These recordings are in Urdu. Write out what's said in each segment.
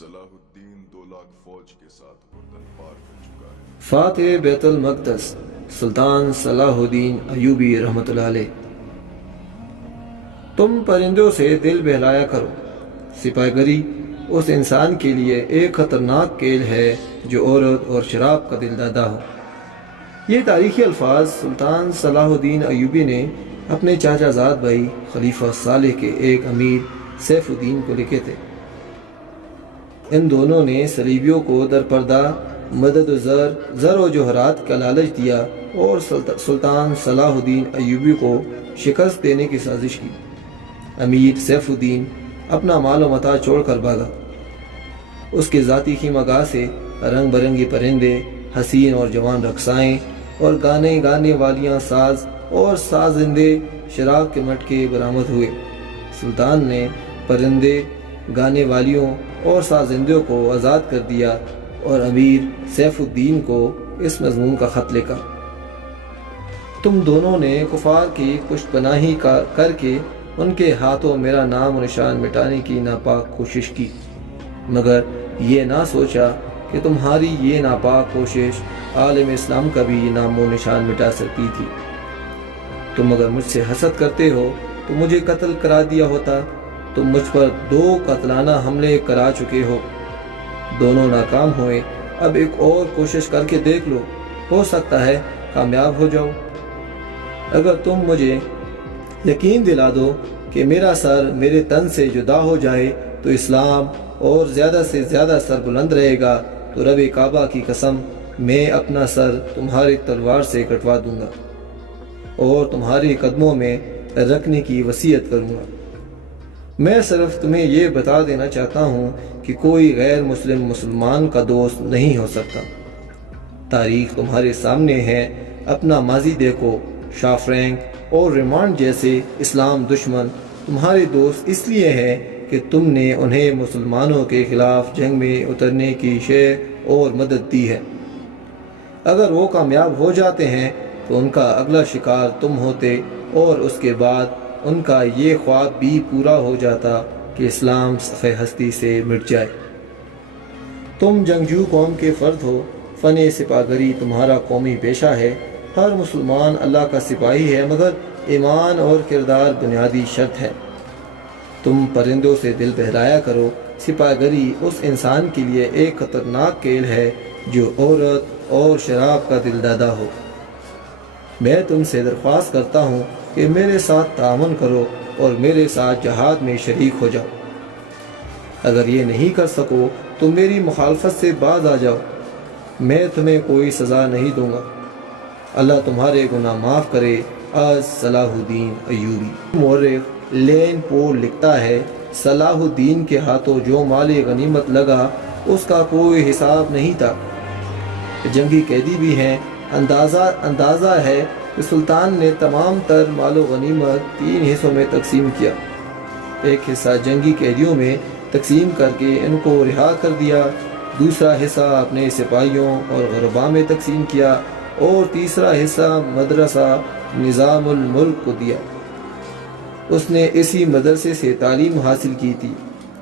صلاح الدین 2 لاکھ فوج کے ساتھ اردن پار کر چکا ہے۔ فاتح بیت المقدس سلطان صلاح الدین ایوبی رحمۃ اللہ علیہ۔ تم پرندوں سے دل بہلایا کرو، سپاہ گری اس انسان کے لیے ایک خطرناک کیل ہے جو عورت اور شراب کا دل دادا ہو۔ یہ تاریخی الفاظ سلطان صلاح الدین ایوبی نے اپنے چاچا زاد بھائی خلیفہ صالح کے ایک امیر سیف الدین کو لکھے تھے۔ ان دونوں نے صلیبیوں کو درپردہ مدد و زر و جوہرات کا لالچ دیا اور سلطان صلاح الدین ایوبی کو شکست دینے کی سازش کی۔ امیر سیف الدین اپنا مال و متاع چھوڑ کر بھاگا۔ اس کے ذاتی خیمگاہ سے رنگ برنگی پرندے، حسین اور جوان رقصائیں اور گانے والیاں ساز اور سازندے شراب کے مٹکے برآمد ہوئے۔ سلطان نے پرندے، گانے والیوں اور سازندوں کو آزاد کر دیا اور امیر سیف الدین کو اس مضمون کا خط لکھا: تم دونوں نے کفار کی پشت پناہی کر کے ان کے ہاتھوں میرا نام و نشان مٹانے کی ناپاک کوشش کی، مگر یہ نہ سوچا کہ تمہاری یہ ناپاک کوشش عالم اسلام کا بھی نام و نشان مٹا سکتی تھی۔ تم اگر مجھ سے حسد کرتے ہو تو مجھے قتل کرا دیا ہوتا۔ تم مجھ پر 2 قاتلانہ حملے کرا چکے دونوں ناکام ہوئے۔ اب ایک اور کوشش کر کے دیکھ لو، ہو سکتا ہے کامیاب ہو جاؤ۔ اگر تم مجھے یقین دلا دو کہ میرا سر میرے تن سے جدا ہو جائے تو اسلام اور زیادہ سے زیادہ سر بلند رہے گا، تو رب کعبہ کی قسم میں اپنا سر تمہاری تلوار سے کٹوا دوں گا اور تمہارے قدموں میں رکھنے کی وصیت کروں گا۔ میں صرف تمہیں یہ بتا دینا چاہتا ہوں کہ کوئی غیر مسلمان کا دوست نہیں ہو سکتا۔ تاریخ تمہارے سامنے ہے، اپنا ماضی دیکھو۔ شاہ فرینک اور ریمانڈ جیسے اسلام دشمن تمہارے دوست اس لیے ہیں کہ تم نے انہیں مسلمانوں کے خلاف جنگ میں اترنے کی شے اور مدد دی ہے۔ اگر وہ کامیاب ہو جاتے ہیں تو ان کا اگلا شکار تم ہوتے اور اس کے بعد ان کا یہ خواب بھی پورا ہو جاتا کہ اسلام صفحہ ہستی سے مٹ جائے۔ تم جنگجو قوم کے فرد ہو، فن سپاہ گری تمہارا قومی پیشہ ہے۔ ہر مسلمان اللہ کا سپاہی ہے، مگر ایمان اور کردار بنیادی شرط ہے۔ تم پرندوں سے دل بہلایا کرو، سپاہ گری اس انسان کے لیے ایک خطرناک کیل ہے جو عورت اور شراب کا دل دادا ہو۔ میں تم سے درخواست کرتا ہوں کہ میرے ساتھ تعاون کرو اور میرے ساتھ جہاد میں شریک ہو جاؤ۔ اگر یہ نہیں کر سکو تو میری مخالفت سے باز آ جاؤ، میں تمہیں کوئی سزا نہیں دوں گا۔ اللہ تمہارے گناہ معاف کرے۔ آج صلاح الدین ایوبی۔ مورخ لین پول لکھتا ہے، صلاح الدین کے ہاتھوں جو مال غنیمت لگا اس کا کوئی حساب نہیں تھا۔ جنگی قیدی بھی ہیں۔ اندازہ ہے کہ سلطان نے تمام تر مال و غنیمت 3 حصوں میں تقسیم کیا۔ ایک حصہ جنگی قیدیوں میں تقسیم کر کے ان کو رہا کر دیا، دوسرا حصہ اپنے سپاہیوں اور غرباء میں تقسیم کیا اور تیسرا حصہ مدرسہ نظام الملک کو دیا۔ اس نے اسی مدرسے سے تعلیم حاصل کی تھی،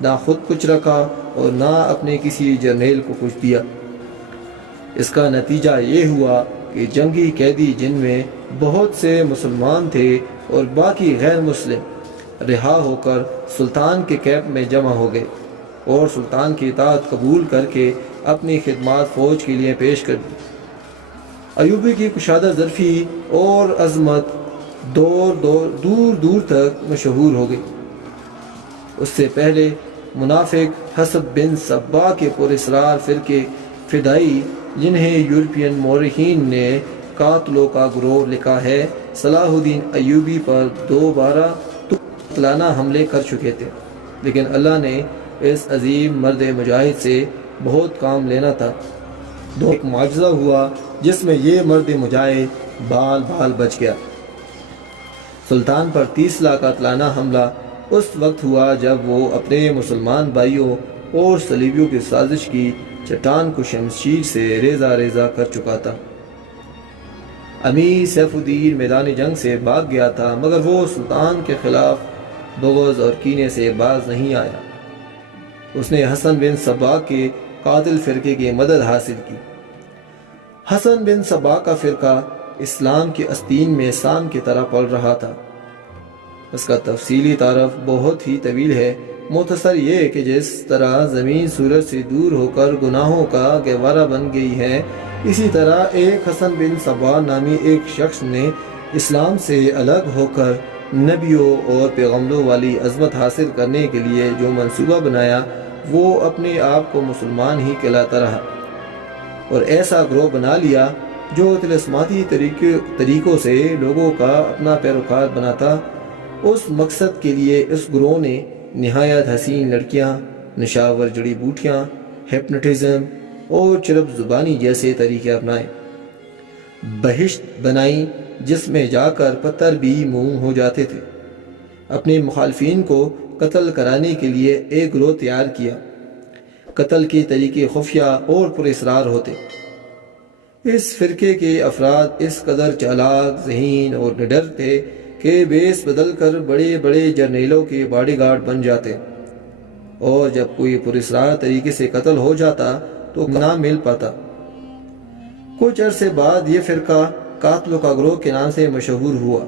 نہ خود کچھ رکھا اور نہ اپنے کسی جرنیل کو کچھ دیا۔ اس کا نتیجہ یہ ہوا کہ جنگی قیدی جن میں بہت سے مسلمان تھے اور باقی غیر مسلم رہا ہو کر سلطان کے کیمپ میں جمع ہو گئے اور سلطان کی اطاعت قبول کر کے اپنی خدمات فوج کے لیے پیش کر دی۔ ایوبی کی کشادہ ظرفی اور عظمت دور تک مشہور ہو گئی۔ اس سے پہلے منافق حسب بن صبا کے پراسرار فرقے فدائی، جنہیں یورپین مورخین نے قاتلوں کا گروہ لکھا ہے، صلاح الدین ایوبی پر 2 بار قاتلانہ حملے کر چکے تھے، لیکن اللہ نے اس عظیم مرد مجاہد سے بہت کام لینا تھا۔ ایک معجزہ ہوا جس میں یہ مرد مجاہد بال بچ گیا۔ سلطان پر 30 قاتلانہ حملہ اس وقت ہوا جب وہ اپنے مسلمان بھائیوں اور صلیبیوں کی سازش کی چٹان کو شمشیر سے ریزہ کر چکا تھا۔ امیر سیف الدین میدان جنگ سے بھاگ گیا تھا، مگر وہ سلطان کے خلاف بغض اور کینے سے باز نہیں آیا۔ اس نے حسن بن صبا کے قاتل فرقے کی مدد حاصل کی۔ حسن بن صبا کا فرقہ اسلام کی آستین میں سام کی طرح پل رہا تھا۔ اس کا تفصیلی تعارف بہت ہی طویل ہے، مختصر یہ کہ جس طرح زمین سورج سے دور ہو کر گناہوں کا گہوارہ بن گئی ہے، اسی طرح ایک حسن بن صبا نامی ایک شخص نے اسلام سے الگ ہو کر نبیوں اور پیغمبروں والی عظمت حاصل کرنے کے لیے جو منصوبہ بنایا، وہ اپنے آپ کو مسلمان ہی کہلاتا رہا اور ایسا گروہ بنا لیا جو طلسماتی طریقوں سے لوگوں کا اپنا پیروکار بناتا۔ اس مقصد کے لیے اس گروہ نے نہایت حسین لڑکیاں، نشاور جڑی بوٹیاں، ہپنوٹزم اور چرب زبانی جیسے طریقے اپنائے، بہشت بنائی جس میں جا کر پتھر بھی موم ہو جاتے تھے۔ اپنے مخالفین کو قتل کرانے کے لیے ایک گروہ تیار کیا۔ قتل کے طریقے خفیہ اور پراسرار ہوتے۔ اس فرقے کے افراد اس قدر چالاک، ذہین اور نڈر تھے کہ بیس بدل کر بڑے بڑے جرنیلوں کے باڈی گارڈ بن جاتے، اور جب کوئی پراسرار طریقے سے قتل ہو جاتا تو نہ مل پاتا۔ کچھ عرصے بعد یہ فرقہ قاتلوں کا گروہ کے نام سے مشہور ہوا۔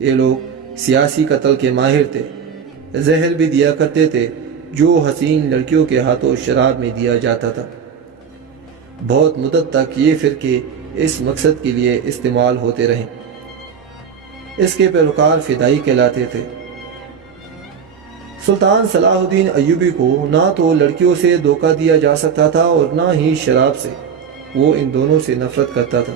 یہ لوگ سیاسی قتل کے ماہر تھے، زہر بھی دیا کرتے تھے جو حسین لڑکیوں کے ہاتھوں شراب میں دیا جاتا تھا۔ بہت مدت تک یہ فرقے اس مقصد کے لیے استعمال ہوتے رہے۔ اس کے پیروکار فدائی کہلاتے تھے۔ سلطان صلاح الدین ایوبی کو نہ تو لڑکیوں سے دھوکہ دیا جا سکتا تھا اور نہ ہی شراب سے، وہ ان دونوں سے نفرت کرتا تھا۔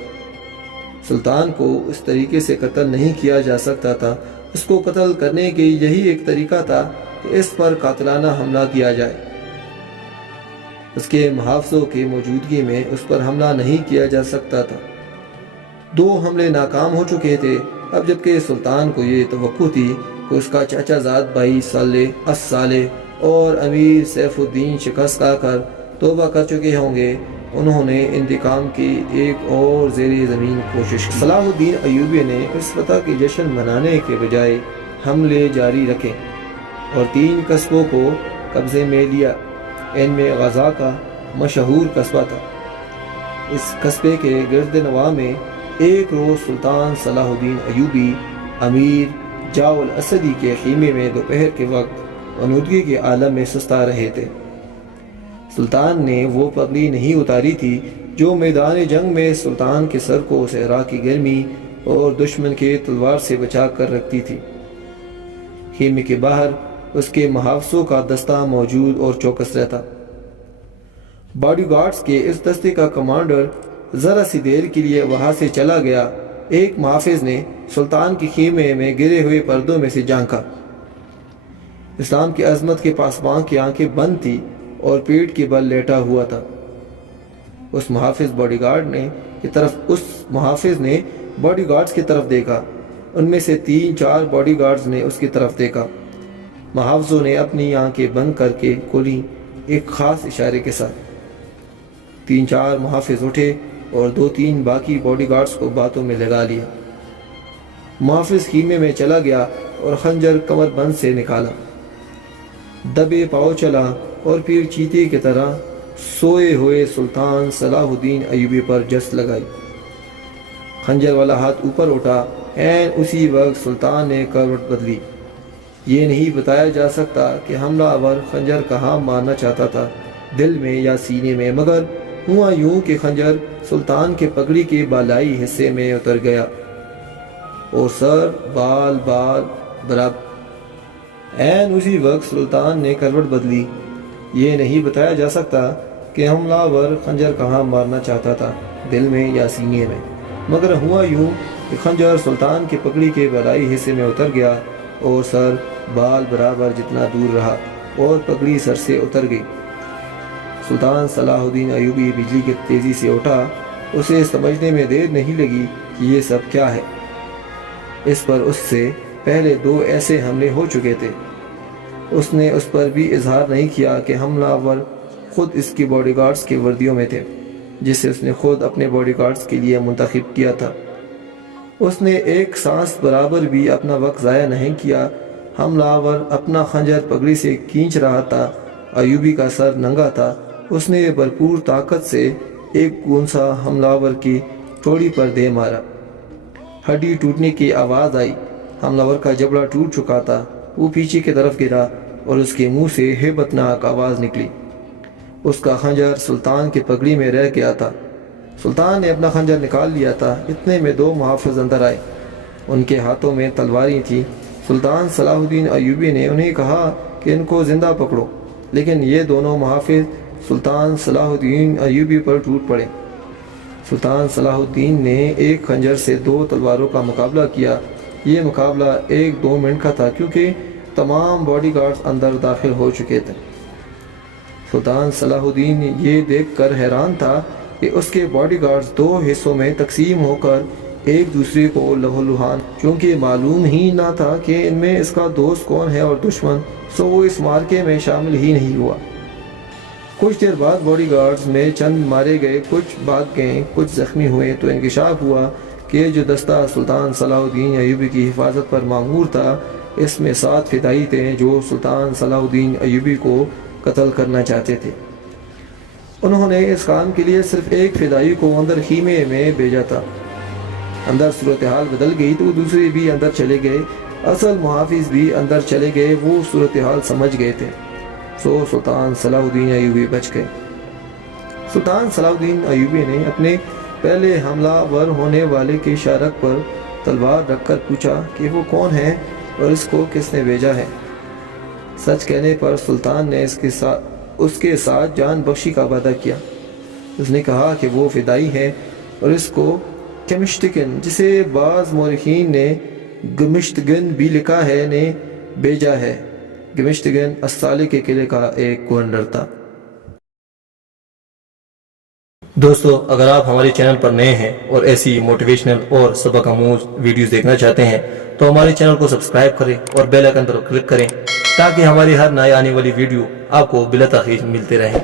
سلطان کو اس طریقے سے قتل نہیں کیا جا سکتا تھا۔ اس کو قتل کرنے کی یہی ایک طریقہ تھا کہ اس پر قاتلانہ حملہ کیا جائے۔ اس کے محافظوں کی موجودگی میں اس پر حملہ نہیں کیا جا سکتا تھا۔ 2 حملے ناکام ہو چکے تھے۔ اب جبکہ سلطان کو یہ توقع تھی کہ اس کا چاچا زاد بھائی صالح اور امیر سیف الدین شکست کھا کر توبہ کر چکے ہوں گے، انہوں نے انتقام کی ایک اور زیر زمین کوشش کی۔ صلاح الدین ایوبی نے اس فتح کی جشن منانے کے بجائے حملے جاری رکھے اور 3 قصبوں کو قبضے میں لیا۔ ان میں غزہ کا مشہور قصبہ تھا۔ اس قصبے کے گرد نواح میں ایک روز سلطان صلاح الدین ایوبی امیر جاؤ الاسدی کے خیمے میں دوپہر کے وقت آلودگی کے عالم میں سستا رہے تھے۔ سلطان نے وہ پگڑی نہیں اتاری تھی جو میدان جنگ میں سلطان کے سر کو صحرا کی گرمی اور دشمن کے تلوار سے بچا کر رکھتی تھی۔ خیمے کے باہر اس کے محافظوں کا دستہ موجود اور چوکس رہتا۔ باڈی گارڈز کے اس دستے کا کمانڈر ذرا سی دیر کے لیے وہاں سے چلا گیا۔ ایک محافظ نے سلطان کے خیمے میں گرے ہوئے پردوں میں سے جھانکا۔ اسلام کی عظمت کے پاسباں کی آنکھیں بند تھی اور پیٹ کے بل لیٹا ہوا تھا۔ اس محافظ باڈی گارڈز کی طرف دیکھا۔ ان میں سے 3-4 باڈی گارڈز نے اس کی طرف دیکھا۔ محافظوں نے اپنی آنکھیں بند کر کے کھولی ایک خاص اشارے کے ساتھ۔ 3-4 محافظ اٹھے اور 2-3 باقی باڈی گارڈز کو باتوں میں لگا لیا۔ محافظ خیمے میں چلا گیا اور خنجر کمر بند سے نکالا، دبے پاؤں چلا اور پھر چیتے کی طرح سوئے ہوئے سلطان صلاح الدین ایوبی پر جس لگائی۔ خنجر والا ہاتھ اوپر اٹھا۔ عین اسی وقت سلطان نے کروٹ بدلی۔ یہ نہیں بتایا جا سکتا کہ حملہ آور خنجر کہاں مارنا چاہتا تھا، دل میں یا سینے میں، مگر ہوا یوں کہ خنجر سلطان کے پگڑی کے بالائی حصے میں اتر گیا اور سر بال برابر۔ عین اسی وقت سلطان نے کروٹ بدلی۔ یہ نہیں بتایا جا سکتا کہ حملہ آور خنجر کہاں مارنا چاہتا تھا، دل میں یا سینے میں، مگر ہوا یوں کہ خنجر سلطان کے پگڑی کے بالائی حصے میں اتر گیا اور سر بال برابر جتنا دور رہا اور پگڑی سر سے اتر گئی۔ سلطان صلاح الدین ایوبی بجلی کی تیزی سے اٹھا۔ اسے سمجھنے میں دیر نہیں لگی کہ یہ سب کیا ہے۔ اس پر اس سے پہلے 2 ایسے حملے ہو چکے تھے۔ اس نے اس پر بھی اظہار نہیں کیا کہ حملہ آور خود اس کی باڈی گارڈز کی وردیوں میں تھے، جسے اس نے خود اپنے باڈی گارڈز کے لیے منتخب کیا تھا۔ اس نے ایک سانس برابر بھی اپنا وقت ضائع نہیں کیا۔ حملہ آور اپنا خنجر پگڑی سے کھینچ رہا تھا ایوبی کا سر ننگا تھا، اس نے بھرپور طاقت سے ایک گونسا حملہ کی ٹوڑی پر دے مارا۔ ہڈی ٹوٹنے کی آواز آئی، حملہ کا جبڑا ٹوٹ چکا تھا، وہ پیچھے کی طرف گرا اور اس کے منہ سے ہیبت ناک آواز نکلی۔ اس کا خنجر سلطان کی پگڑی میں رہ گیا تھا۔ سلطان نے اپنا خنجر نکال لیا تھا، اتنے میں 2 محافظ اندر آئے، ان کے ہاتھوں میں تلواریں تھیں۔ سلطان صلاح الدین ایوبی نے انہیں کہا کہ ان کو زندہ پکڑو، لیکن یہ دونوں محافظ سلطان صلاح الدین ایوبی پر ٹوٹ پڑے۔ سلطان صلاح الدین نے ایک خنجر سے 2 تلواروں کا مقابلہ کیا۔ یہ مقابلہ 1-2 منٹ کا تھا کیونکہ تمام باڈی گارڈز اندر داخل ہو چکے تھے۔ سلطان صلاح الدین یہ دیکھ کر حیران تھا کہ اس کے باڈی گارڈز 2 حصوں میں تقسیم ہو کر ایک دوسرے کو لہو لہان، چونکہ معلوم ہی نہ تھا کہ ان میں اس کا دوست کون ہے اور دشمن، سو وہ اس مارکے میں شامل ہی نہیں ہوا۔ کچھ دیر بعد باڈی گارڈز میں چند مارے گئے، کچھ بھاگ گئے، کچھ زخمی ہوئے، تو انکشاف ہوا کہ جو دستہ سلطان صلاح الدین ایوبی کی حفاظت پر مامور تھا، اس میں 7 فدائی تھے جو سلطان صلاح الدین ایوبی کو قتل کرنا چاہتے تھے۔ انہوں نے اس کام کے لیے صرف ایک فدائی کو اندر خیمے میں بھیجا تھا۔ اندر صورتحال بدل گئی تو دوسرے بھی اندر چلے گئے، اصل محافظ بھی اندر چلے گئے، وہ صورتحال سمجھ گئے تھے، سو سلطان صلاح الدین ایوبی بچ گئے۔ سلطان صلاح الدین ایوبی نے اپنے پہلے حملہ ور ہونے والے کی شارک پر تلوار رکھ کر پوچھا کہ وہ کون ہے اور اس کو کس نے بھیجا ہے۔ سچ کہنے پر سلطان نے اس کے ساتھ جان بخشی کا وعدہ کیا۔ اس نے کہا کہ وہ فدائی ہے اور اس کو کمشتگن، جسے بعض مورخین نے گمشتگن بھی لکھا ہے، نے بھیجا ہے۔ گمشتگن الصالح کے قلعے کا ایک گورنر تھا۔ دوستو، اگر آپ ہمارے چینل پر نئے ہیں اور ایسی موٹیویشنل اور سبق آموز ویڈیوز دیکھنا چاہتے ہیں تو ہمارے چینل کو سبسکرائب کریں اور بیل آئکن پر کلک کریں تاکہ ہماری ہر نئے آنے والی ویڈیو آپ کو بلا تاخیر ملتے رہیں۔